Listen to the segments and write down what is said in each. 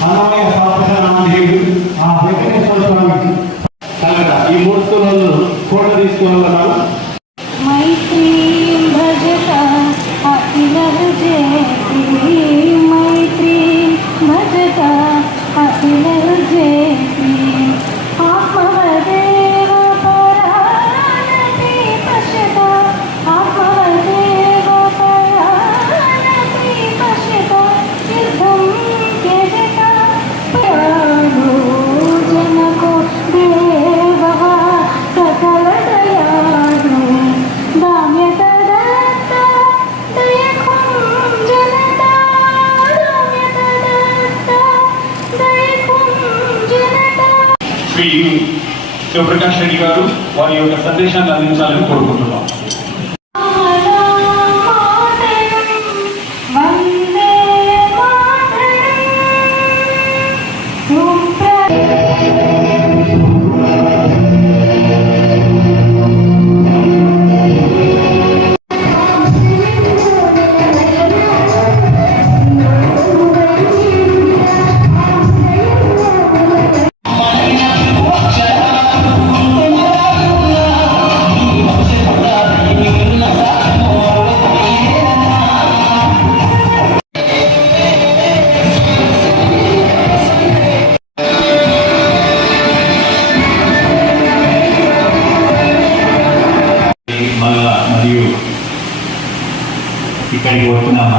అన్నమయ్య సహస్రనామధేయుడు ఆ వెంకటేశ్వర స్వామి ఈ మూడు రోజులు కూడా శివప్రకాష్ రెడ్డి గారు వారి యొక్క సందేశాన్ని అందించాలని కోరుకుంటున్నాం.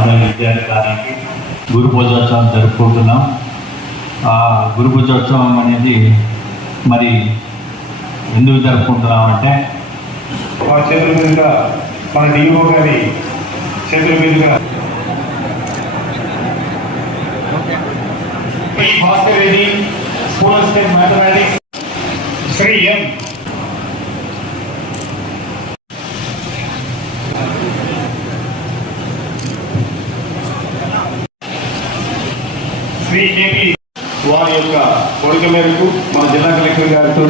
వచ్చిన విద్యాధికారానికి గురు పూజోత్సవం జరుపుకుంటున్నాం. ఆ గురు పూజోత్సవం అనేది మరి ఎందుకు జరుపుకుంటున్నాం అంటే వారి చేతుల మీదుగా మన డిఓ గారి చేతుల మీదుగా P Bhaskar Reddy school state mathematics Shri M Shri వారి యొక్క కోరిక మేరకు మన జిల్లా కలెక్టర్ గారితో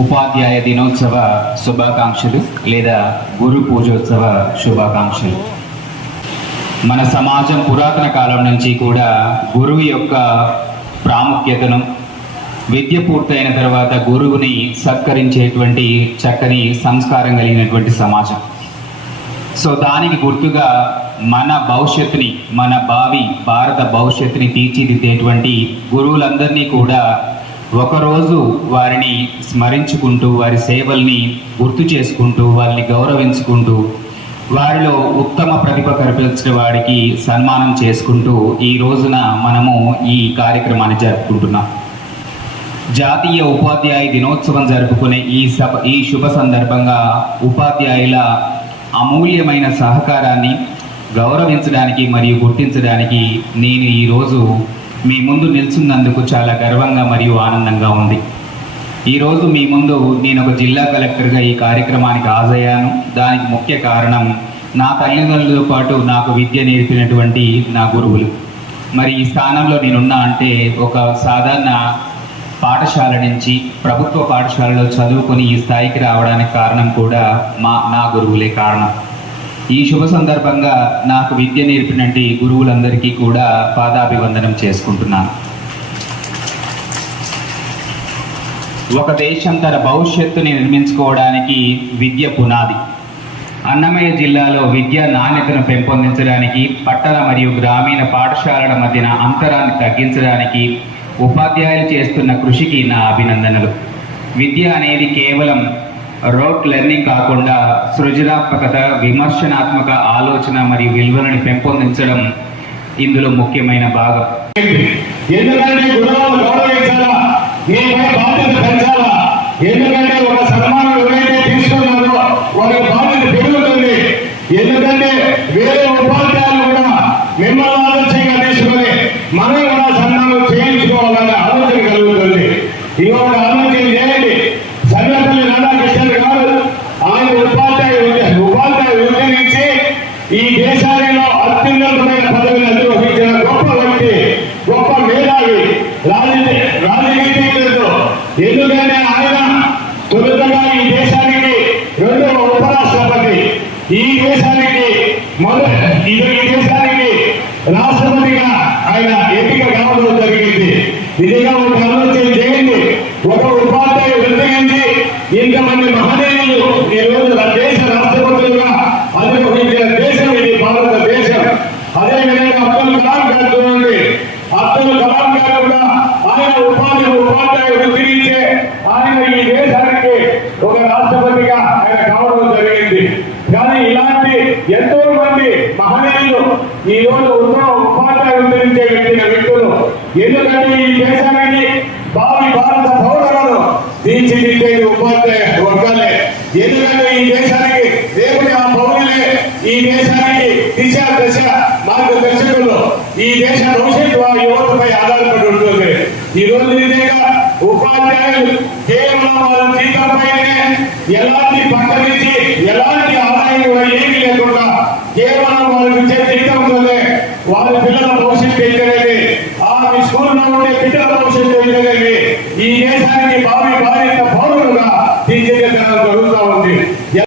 ఉపాధ్యాయ దినోత్సవ శుభాకాంక్షలు లేదా గురు పూజోత్సవ శుభాకాంక్షలు. మన సమాజం పురాతన కాలం నుంచి కూడా గురువు యొక్క ప్రాముఖ్యతను విద్య పూర్తయిన తర్వాత గురువుని సత్కరించేటువంటి చక్కని సంస్కారం కలిగినటువంటి సమాజం. సో దానికి గుర్తుగా మన భవిష్యత్తుని మన భావి భారత భవిష్యత్తుని తీర్చిదిద్దేటువంటి గురువులందరినీ కూడా ఒకరోజు వారిని స్మరించుకుంటూ వారి సేవల్ని గుర్తు చేసుకుంటూ వారిని గౌరవించుకుంటూ వారిలో ఉత్తమ ప్రతిభ కనిపించిన వాడికి సన్మానం చేసుకుంటూ ఈ రోజున మనము ఈ కార్యక్రమాన్ని జరుపుకుంటున్నాం. జాతీయ ఉపాధ్యాయ దినోత్సవం జరుపుకునే ఈ సభ ఈ శుభ సందర్భంగా ఉపాధ్యాయుల అమూల్యమైన సహకారాన్ని గౌరవించడానికి మరియు గుర్తించడానికి నేను ఈరోజు మీ ముందు నిల్చున్నందుకు చాలా గర్వంగా మరియు ఆనందంగా ఉంది. ఈరోజు మీ ముందు నేను ఒక జిల్లా కలెక్టర్గా ఈ కార్యక్రమానికి హాజరయ్యాను. దానికి ముఖ్య కారణం నా తల్లిదండ్రులతో పాటు నాకు విద్య నేర్పినటువంటి నా గురువులు. మరి ఈ స్థానంలో నేనున్నా అంటే ఒక సాధారణ పాఠశాల నుంచి ప్రభుత్వ పాఠశాలలో చదువుకొని ఈ స్థాయికి రావడానికి కారణం కూడా మా నా గురువులే కారణం. ఈ శుభ సందర్భంగా నాకు విద్య నేర్పినటువంటి గురువులందరికీ కూడా పాదాభివందనం చేసుకుంటున్నాను. ఒక దేశం తన భవిష్యత్తుని నిర్మించుకోవడానికి విద్య పునాది. అన్నమయ్య జిల్లాలో విద్యా నాణ్యతను పెంపొందించడానికి పట్టణ మరియు గ్రామీణ పాఠశాలల మధ్యన అంతరాన్ని తగ్గించడానికి ఉపాధ్యాయులు చేస్తున్న కృషికి నా అభినందనలు. విద్య అనేది కేవలం రోట్ లెర్నింగ్ కాకుండా సృజనాత్మకత విమర్శనాత్మక ఆలోచన మరియు విలువలను పెంపొందించడం ఇందులో ముఖ్యమైన భాగం. ఎందుకంటే ఒక సన్మానం ఎవరైతే తీసుకున్నారో వారి బాధ్యత పెరుగుతుంది. ఎందుకంటే వేరే ఉపాధ్యాయులు కూడా మిమ్మల్ని ఆలోచనగా తీసుకొని మనం కూడా సన్మానం చేయించుకోవాలనే ఆలోచన కలుగుతుంది ఇవాళ ఆలోచన చేయండి సన్నపల్లి రాధాకృష్ణ గారు ఆయన ఉపాధ్యాయ ఉద్య- ఉపాధ్యాయ వృత్తి నుంచి ఈ దేశాలలో అత్యున్నతమైన పదవిని అధిరోహించిన గొప్ప వ్యక్తి గొప్ప మేధావి రాజకీయ రాజనీతిజ్ఞుడు ఎందుకంటే ఆయన తొలుతగా ఈ దేశానికి రెండవ ఉపరాష్ట్రపతి. ఈ దేశానికి మొదటి ఈ దేశానికి రాష్ట్రపతిగా ఆయన ఎంపిక కావడం జరిగింది. నిజంగా ఒక ఆలోచన చేయండి. ఒక ఉపాధ్యాయ వృత్తి ఇంతమంది మహా ఈ రోజు నా దేశ రాష్ట్రపతులుగా అధిరోహించిన దేశం ఇది భారతదేశం అదే విధంగా అబ్దుల్ కలాం గారు చూడండి అబ్దుల్ కలాం గారు కూడా ఆయన ఉపాధి ఉపాధ్యాయ వృత్తి నుంచే ఆయన ఈ దేశానికి ఒక రాష్ట్రపతిగా ఆయన కావడం జరిగింది కానీ ఇలాంటి ఎంతో మంది మహనీయులు ఈ రోజు ఉత్తమ ఉపాధ్యాయ వృత్తి నుంచే వ్యక్తులు. ఎందుకంటే ఈ దేశానికి భావి భారత పౌరులను తీర్చిదిద్దేది ఉపాధ్యాయ వర్గాలే. ఎందుకంటే ఈ దేశానికి రేపటి ఆ పౌరులే ఈ దేశానికి దిశ దశ మార్గదర్శకులు. ఈ దేశ భవిష్యత్తు ఆ యువతపై ఆధారపడి ఉంటుంది. ఈ రోజు నిజంగా ఉపాధ్యాయులు కేవలం వాళ్ళ జీతంపైనే ఎలా ఇచ్చే జీతంతోనే వారి పిల్లల భవిష్యత్తు తెలియగలిగి ఆ మీ స్కూల్లో ఉండే బిడ్డల భవిష్యత్తు తెలియగలిగి ఈ దేశానికి భావి భార్య పౌరులుగా తీర్చిదిద్దడం జరుగుతూ ఉంది.